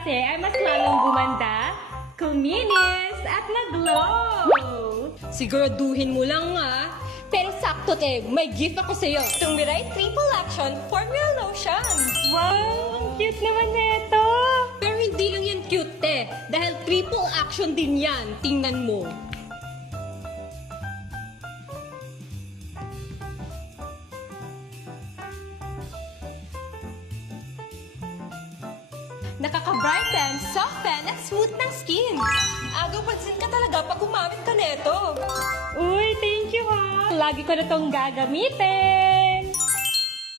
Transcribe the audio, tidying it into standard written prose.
kasi ay mas lalong gumanda, kuminis, at nag-glow. Siguraduhin mo lang nga. Pero sakto te, may gift ako sa'yo. Itong Mirai Triple Action Formula Lotion. Wow, ang cute naman nito. Pero hindi lang yan cute te, dahil triple action din yan. Tingnan mo. Nakaka-brighten, soften, at smooth ng skin. Agaw pansin ka talaga pag gumamit ka neto. Uy, thank you ha. Lagi ko na tong gagamitin.